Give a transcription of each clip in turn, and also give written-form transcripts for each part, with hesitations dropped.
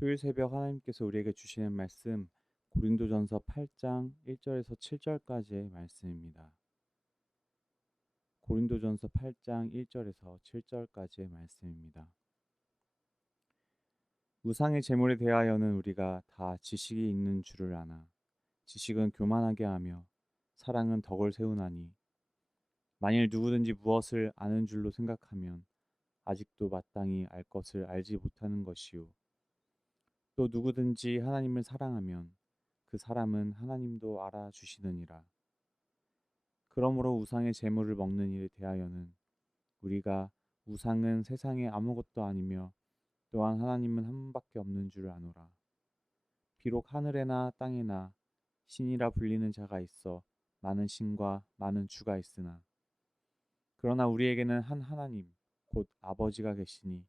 수요일 새벽 하나님께서 우리에게 주시는 말씀 고린도전서 8장 1절에서 7절까지의 말씀입니다. 고린도전서 8장 1절에서 7절까지의 말씀입니다. 우상의 제물에 대하여는 우리가 다 지식이 있는 줄을 아나 지식은 교만하게 하며 사랑은 덕을 세우나니 만일 누구든지 무엇을 아는 줄로 생각하면 아직도 마땅히 알 것을 알지 못하는 것이요 또 누구든지 하나님을 사랑하면 그 사람은 하나님도 알아주시느니라. 그러므로 우상의 제물을 먹는 일에 대하여는 우리가 우상은 세상에 아무것도 아니며 또한 하나님은 한 분밖에 없는 줄 아노라. 비록 하늘에나 땅에나 신이라 불리는 자가 있어 많은 신과 많은 주가 있으나 그러나 우리에게는 한 하나님 곧 아버지가 계시니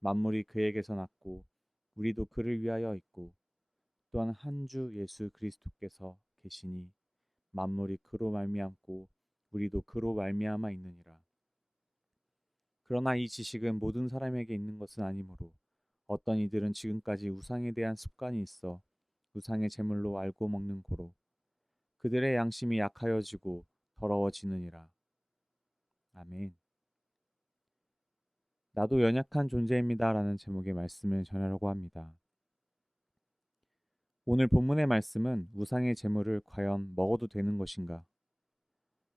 만물이 그에게서 났고 우리도 그를 위하여 있고 또한 한 주 예수 그리스도께서 계시니 만물이 그로 말미암고 우리도 그로 말미암아 있느니라. 그러나 이 지식은 모든 사람에게 있는 것은 아니므로 어떤 이들은 지금까지 우상에 대한 습관이 있어 우상의 제물로 알고 먹는 고로 그들의 양심이 약하여지고 더러워지느니라. 아멘. 나도 연약한 존재입니다. 라는 제목의 말씀을 전하려고 합니다. 오늘 본문의 말씀은 우상의 제물을 과연 먹어도 되는 것인가?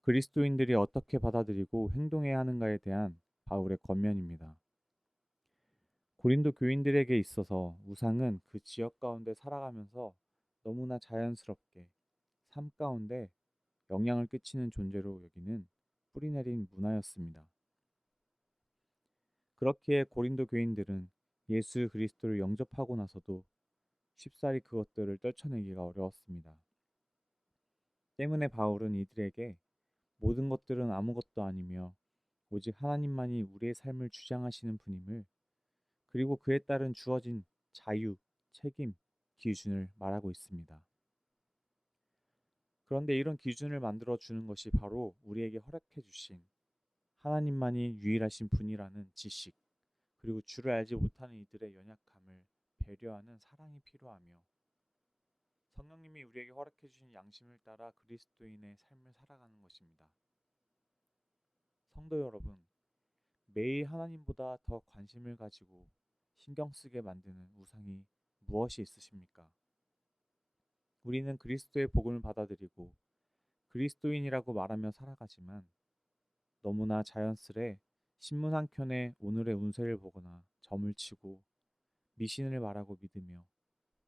그리스도인들이 어떻게 받아들이고 행동해야 하는가에 대한 바울의 권면입니다. 고린도 교인들에게 있어서 우상은 그 지역 가운데 살아가면서 너무나 자연스럽게 삶 가운데 영향을 끼치는 존재로 여기는 뿌리내린 문화였습니다. 그렇기에 고린도 교인들은 예수 그리스도를 영접하고 나서도 쉽사리 그것들을 떨쳐내기가 어려웠습니다. 때문에 바울은 이들에게 모든 것들은 아무것도 아니며 오직 하나님만이 우리의 삶을 주장하시는 분임을 그리고 그에 따른 주어진 자유, 책임, 기준을 말하고 있습니다. 그런데 이런 기준을 만들어 주는 것이 바로 우리에게 허락해 주신 하나님만이 유일하신 분이라는 지식, 그리고 주를 알지 못하는 이들의 연약함을 배려하는 사랑이 필요하며 성령님이 우리에게 허락해 주신 양심을 따라 그리스도인의 삶을 살아가는 것입니다. 성도 여러분, 매일 하나님보다 더 관심을 가지고 신경 쓰게 만드는 우상이 무엇이 있으십니까? 우리는 그리스도의 복음을 받아들이고 그리스도인이라고 말하며 살아가지만 너무나 자연스레 신문 한 켠에 오늘의 운세를 보거나 점을 치고 미신을 말하고 믿으며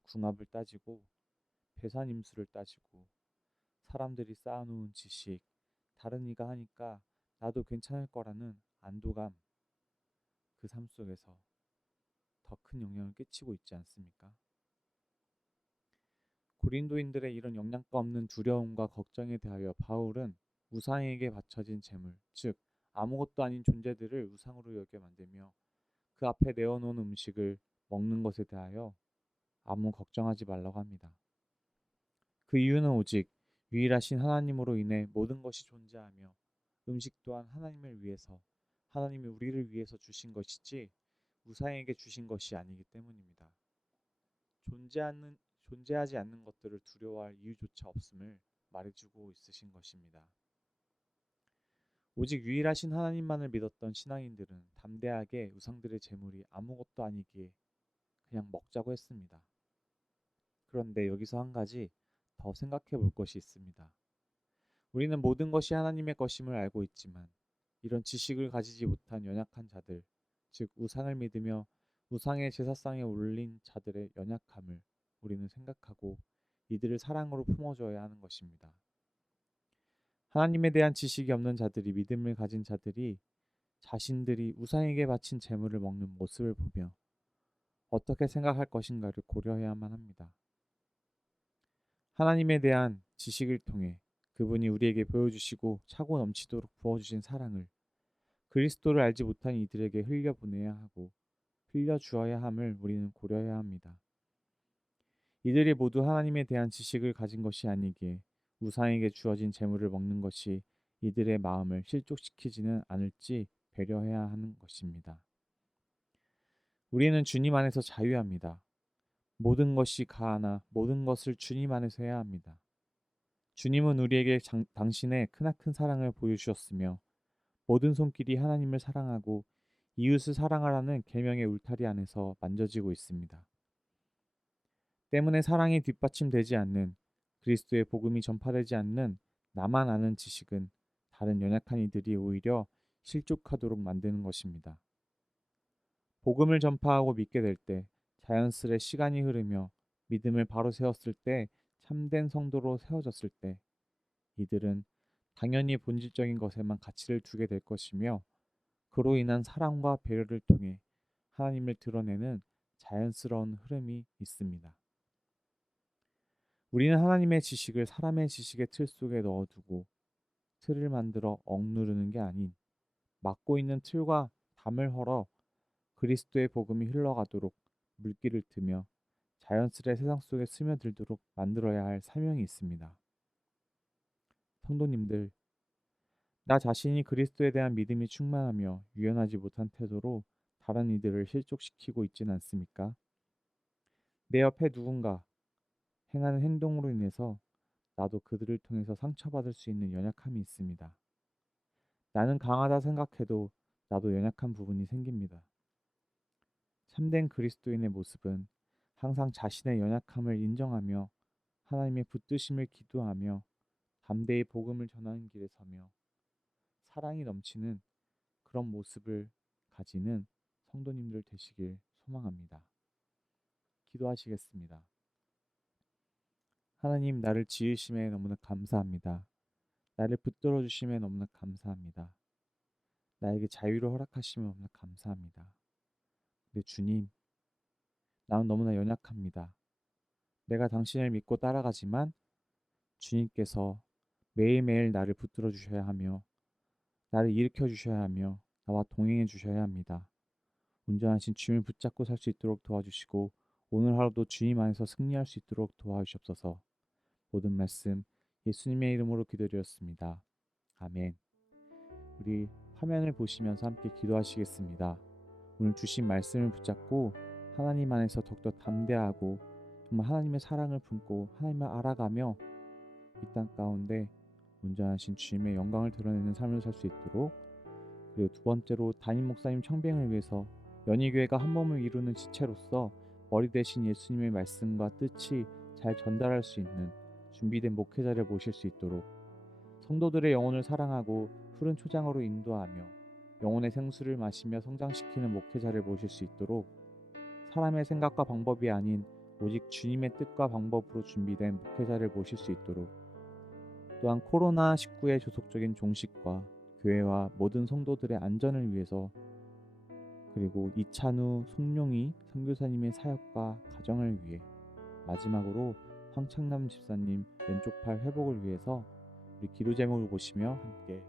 궁합을 따지고 배산임수를 따지고 사람들이 쌓아놓은 지식, 다른 이가 하니까 나도 괜찮을 거라는 안도감, 그 삶 속에서 더 큰 영향을 끼치고 있지 않습니까? 고린도인들의 이런 영양가 없는 두려움과 걱정에 대하여 바울은 우상에게 바쳐진 재물, 즉 아무것도 아닌 존재들을 우상으로 여겨 만들며 그 앞에 내어놓은 음식을 먹는 것에 대하여 아무 걱정하지 말라고 합니다. 그 이유는 오직 유일하신 하나님으로 인해 모든 것이 존재하며 음식 또한 하나님을 위해서, 하나님이 우리를 위해서 주신 것이지 우상에게 주신 것이 아니기 때문입니다. 존재하지 않는 것들을 두려워할 이유조차 없음을 말해주고 있으신 것입니다. 오직 유일하신 하나님만을 믿었던 신앙인들은 담대하게 우상들의 제물이 아무것도 아니기에 그냥 먹자고 했습니다. 그런데 여기서 한 가지 더 생각해 볼 것이 있습니다. 우리는 모든 것이 하나님의 것임을 알고 있지만 이런 지식을 가지지 못한 연약한 자들, 즉 우상을 믿으며 우상의 제사상에 올린 자들의 연약함을 우리는 생각하고 이들을 사랑으로 품어줘야 하는 것입니다. 하나님에 대한 지식이 없는 자들이 믿음을 가진 자들이 자신들이 우상에게 바친 제물을 먹는 모습을 보며 어떻게 생각할 것인가를 고려해야만 합니다. 하나님에 대한 지식을 통해 그분이 우리에게 보여주시고 차고 넘치도록 부어주신 사랑을 그리스도를 알지 못한 이들에게 흘려보내야 하고 흘려주어야 함을 우리는 고려해야 합니다. 이들이 모두 하나님에 대한 지식을 가진 것이 아니기에 우상에게 주어진 재물을 먹는 것이 이들의 마음을 실족시키지는 않을지 배려해야 하는 것입니다. 우리는 주님 안에서 자유합니다. 모든 것이 가하나 모든 것을 주님 안에서 해야 합니다. 주님은 우리에게 당신의 크나큰 사랑을 보여주셨으며 모든 손길이 하나님을 사랑하고 이웃을 사랑하라는 계명의 울타리 안에서 만져지고 있습니다. 때문에 사랑이 뒷받침되지 않는 그리스도의 복음이 전파되지 않는 나만 아는 지식은 다른 연약한 이들이 오히려 실족하도록 만드는 것입니다. 복음을 전파하고 믿게 될 때 자연스레 시간이 흐르며 믿음을 바로 세웠을 때 참된 성도로 세워졌을 때 이들은 당연히 본질적인 것에만 가치를 두게 될 것이며 그로 인한 사랑과 배려를 통해 하나님을 드러내는 자연스러운 흐름이 있습니다. 우리는 하나님의 지식을 사람의 지식의 틀 속에 넣어두고 틀을 만들어 억누르는 게 아닌 막고 있는 틀과 담을 헐어 그리스도의 복음이 흘러가도록 물길을 트며 자연스레 세상 속에 스며들도록 만들어야 할 사명이 있습니다. 성도님들, 나 자신이 그리스도에 대한 믿음이 충만하며 유연하지 못한 태도로 다른 이들을 실족시키고 있진 않습니까? 내 옆에 누군가 행하는 행동으로 인해서 나도 그들을 통해서 상처받을 수 있는 연약함이 있습니다. 나는 강하다 생각해도 나도 연약한 부분이 생깁니다. 참된 그리스도인의 모습은 항상 자신의 연약함을 인정하며 하나님의 붙드심을 기도하며 담대히 복음을 전하는 길에 서며 사랑이 넘치는 그런 모습을 가지는 성도님들 되시길 소망합니다. 기도하시겠습니다. 하나님, 나를 지으심에 너무나 감사합니다. 나를 붙들어 주심에 너무나 감사합니다. 나에게 자유를 허락하심에 너무나 감사합니다. 근데 주님, 나는 너무나 연약합니다. 내가 당신을 믿고 따라가지만 주님께서 매일매일 나를 붙들어 주셔야 하며 나를 일으켜 주셔야 하며 나와 동행해 주셔야 합니다. 온전하신 주님을 붙잡고 살 수 있도록 도와주시고 오늘 하루도 주님 안에서 승리할 수 있도록 도와주시옵소서. 모든 말씀 예수님의 이름으로 기도드렸습니다. 아멘. 우리 화면을 보시면서 함께 기도하시겠습니다. 오늘 주신 말씀을 붙잡고 하나님 안에서 더욱더 담대하고 정말 하나님의 사랑을 품고 하나님을 알아가며 이 땅 가운데 온전하신 주님의 영광을 드러내는 삶을 살 수 있도록, 그리고 두 번째로 담임 목사님 청빙을 위해서 연희교회가 한 몸을 이루는 지체로서 머리 대신 예수님의 말씀과 뜻이 잘 전달할 수 있는 준비된 목회자를 모실 수 있도록, 성도들의 영혼을 사랑하고 푸른 초장으로 인도하며 영혼의 생수를 마시며 성장시키는 목회자를 모실 수 있도록, 사람의 생각과 방법이 아닌 오직 주님의 뜻과 방법으로 준비된 목회자를 모실 수 있도록, 또한 코로나19의 조속적인 종식과 교회와 모든 성도들의 안전을 위해서, 그리고 이찬우 송룡이 선교사님의 사역과 가정을 위해, 마지막으로 황창남 집사님 왼쪽 팔 회복을 위해서 우리 기도 제목을 보시며 함께